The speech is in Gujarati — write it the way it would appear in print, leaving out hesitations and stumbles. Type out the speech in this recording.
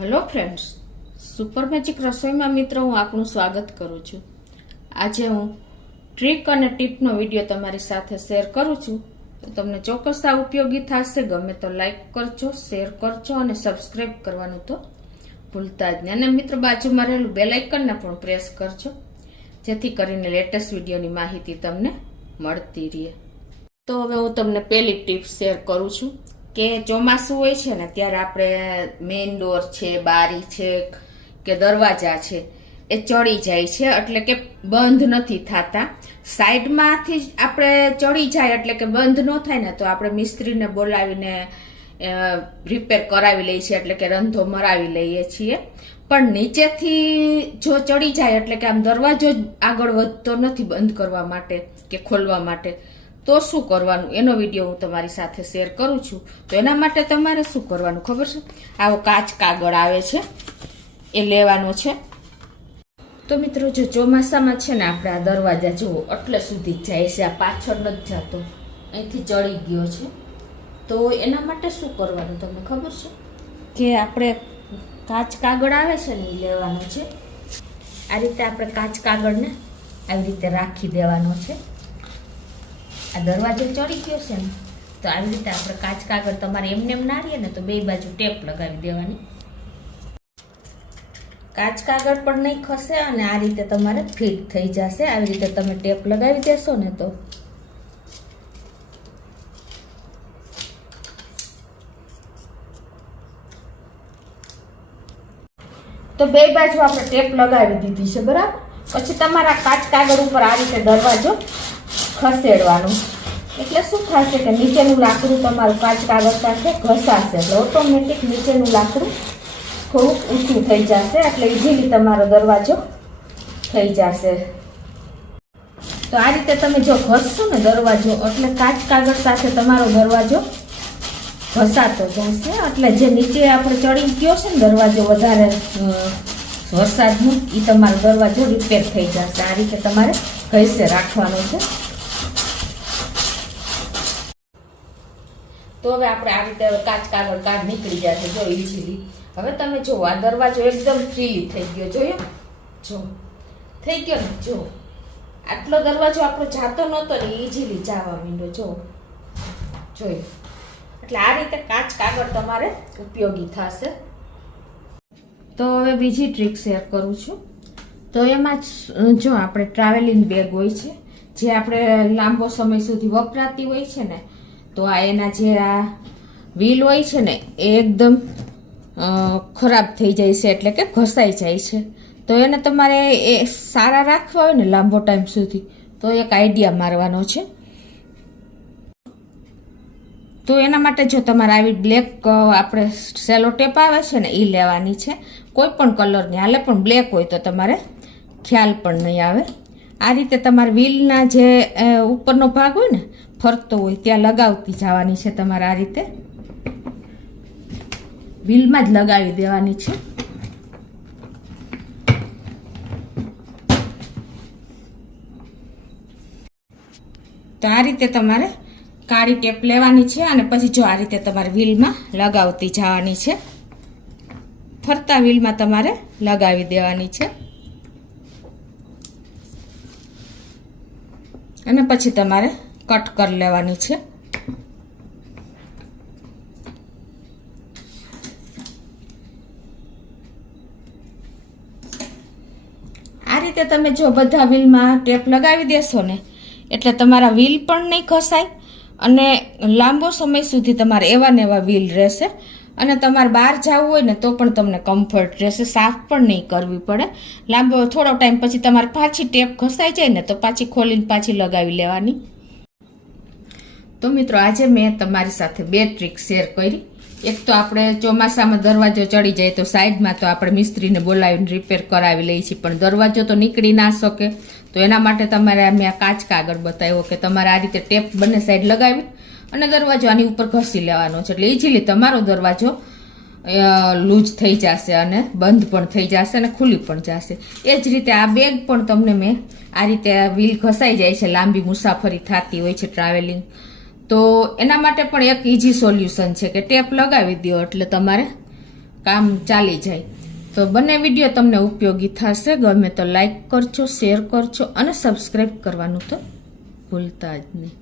હેલો ફ્રેન્ડ્સ, સુપર મેજિક રસોઈમાં મિત્રો હું આપનું સ્વાગત કરું છું. આજે હું ટ્રીક અને ટીપનો વિડીયો તમારી સાથે શેર કરું છું. તો તમને ચોક્કસ આ ઉપયોગી થશે. ગમે તો લાઈક કરજો, શેર કરજો અને સબસ્ક્રાઈબ કરવાનું તો ભૂલતા જ નહીં. અને મિત્રો બાજુમાં રહેલું બેલ આઇકનને પણ પ્રેસ કરજો, જેથી કરીને લેટેસ્ટ વિડીયોની માહિતી તમને મળતી રહે. તો હવે હું તમને પહેલી ટીપ શેર કરું છું કે ચોમાસું હોય છે ને ત્યારે આપણે મેઇન ડોર છે, બારી છે કે દરવાજા છે એ ચડી જાય છે, એટલે કે બંધ નથી થતા. સાઈડમાંથી જ આપણે ચડી જાય એટલે કે બંધ ન થાય ને તો આપણે મિસ્ત્રીને બોલાવીને રિપેર કરાવી લઈએ છીએ, એટલે કે રંધો મરાવી લઈએ છીએ. પણ નીચેથી જો ચડી જાય એટલે કે આમ દરવાજો જ આગળ વધતો નથી બંધ કરવા માટે કે ખોલવા માટે, તો શું કરવાનું એનો વિડીયો હું તમારી સાથે શેર કરું છું. તો એના માટે તમારે શું કરવાનું ખબર છે? આવો કાચ કાગળ આવે છે એ લેવાનો છે. તો મિત્રો જો ચોમાસામાં છે ને આપણે આ દરવાજા જુઓ એટલે સુધી જાય છે, આ પાછળ નથી જતો, અહીંથી ચડી ગયો છે. તો એના માટે શું કરવાનું તમને ખબર છે? કે આપણે કાચ કાગળ આવે છે ને એ લેવાનો છે. આ રીતે આપણે કાચ કાગળને આવી રીતે રાખી દેવાનો છે. આ દરવાજો ચડી ગયો છે ને તો આવી રીતે આપણે કાચ કાગળ તમારે એમને એમ ના રહીએ ને તો બે બાજુ ટેપ લગાવી દેવાની. કાચ કાગળ પણ નહીં ખસે અને આ રીતે તમારે ફિટ થઈ જશે. આવી રીતે તમે ટેપ લગાવી દેશો ને તો બે બાજુ આપણે ટેપ લગાવી દીધી છે, બરાબર. પછી તમારા કાચ કાગળ ઉપર આ રીતે દરવાજો ખસેડવાનું. એટલે શું થશે કે નીચેનું લાકડું તમારું કાચ કાગળ સાથે ઘસાશે, એટલે ઓટોમેટિક નીચેનું લાકડું થોડુંક ઊંચું થઈ જશે, એટલે ઇઝીલી તમારો દરવાજો થઈ જશે. તો આ રીતે તમે જો ઘસશો ને દરવાજો એટલે કાચ કાગળ સાથે તમારો દરવાજો ઘસાતો જશે, એટલે જે નીચે આપણે ચડી ગયો છે ને દરવાજો વધારે વરસાદનું, એ તમારો દરવાજો રિપેર થઈ જશે. આ રીતે તમારે ઘસે રાખવાનો છે. તો હવે આપણે આ રીતે કાચ કાગળ કાઢ નીકળી જશે જો ઇઝીલી. હવે તમે જુઓ આ દરવાજો એકદમ ફ્રીલી થઈ ગયો, જોયો? જો થઈ ગયો ને, જો આટલો દરવાજો આપણો જાતો નહોતો ને ઇઝીલી જવા માંડ્યો, જો જોયું. એટલે આ રીતે કાચ કાગળ તમારે ઉપયોગી થશે. તો હવે બીજી ટ્રીક શેર કરું છું. તો એમાં જો આપણે ટ્રાવેલિંગ બેગ હોય છે જે આપણે લાંબો સમય સુધી વપરાતી હોય છે ને, તો આ એના જે આ વ્હીલ હોય છે ને એ એકદમ ખરાબ થઈ જાય છે, એટલે કે ઘસાઈ જાય છે. તો એને તમારે એ સારા રાખવા હોય ને લાંબો ટાઈમ સુધી, તો એક આઈડિયા મારવાનો છે. તો એના માટે જો તમારે આવી બ્લેક આપણે સેલો ટેપ આવે છે ને એ લેવાની છે. કોઈ પણ કલરની હાલે, પણ બ્લેક હોય તો તમારે ખ્યાલ પણ નહીં આવે. આ રીતે તમારે વ્હીલના જે ઉપરનો ભાગ હોય ને ફરતો હોય ત્યાં લગાવતી જવાની છે. તમારે આ રીતે વ્હીલમાં જ લગાવી દેવાની છે. તો આ રીતે તમારે કાળી ટેપ લેવાની છે અને પછી જો આ રીતે તમારે વ્હીલમાં લગાવતી જવાની છે. ફરતા વ્હીલમાં તમારે લગાવી દેવાની છે અને પછી તમારે કટ કરી લેવાની છે. આ રીતે તમે જો બધા વ્હીલમાં ટેપ લગાવી દેશો ને એટલે તમારા વ્હીલ પણ નહીં ઘસાય અને લાંબો સમય સુધી તમારે એવા ને એવા વ્હીલ રહેશે. અને તમારે બહાર જવું હોય ને તો પણ તમને કમ્ફર્ટ રહેશે, સાફ પણ નહીં કરવી પડે. લાંબો થોડો ટાઈમ પછી તમારે પાછી ટેપ ઘસાઈ જાય ને તો પાછી ખોલીને પાછી લગાવી લેવાની. તો મિત્રો આજે મેં તમારી સાથે બે ટ્રીક શેર કરી. એક તો આપણે ચોમાસામાં દરવાજો ચડી જાય તો સાઈડમાં તો આપણે મિસ્ત્રીને બોલાવીને રિપેર કરાવી લઈએ છીએ, પણ દરવાજો તો નીકળી ના શકે. તો એના માટે તમારે મેં આ કાચ કાગળ બતાવ્યો કે તમારે આ રીતે ટેપ બંને સાઈડ લગાવી અને દરવાજો આની ઉપર ઘસી લેવાનો છે, એટલે ઇઝીલી તમારો દરવાજો લૂઝ થઈ જશે અને બંધ પણ થઈ જશે અને ખુલી પણ જશે. એ જ રીતે આ બેગ પણ તમને મેં આ રીતે વ્હીલ ઘસાઈ જાય છે, લાંબી મુસાફરી થતી હોય છે ટ્રાવેલિંગ, તો એના માટે પણ એક ઇઝી સોલ્યુશન છે કે ટેપ લગાવી દો એટલે તમારે કામ ચાલી જાય. તો બંને વિડીયો તમને ઉપયોગી થશે. ગમે તો લાઈક કરજો, શેર કરજો અને સબસ્ક્રાઈબ કરવાનું તો ભૂલતા જ નહીં.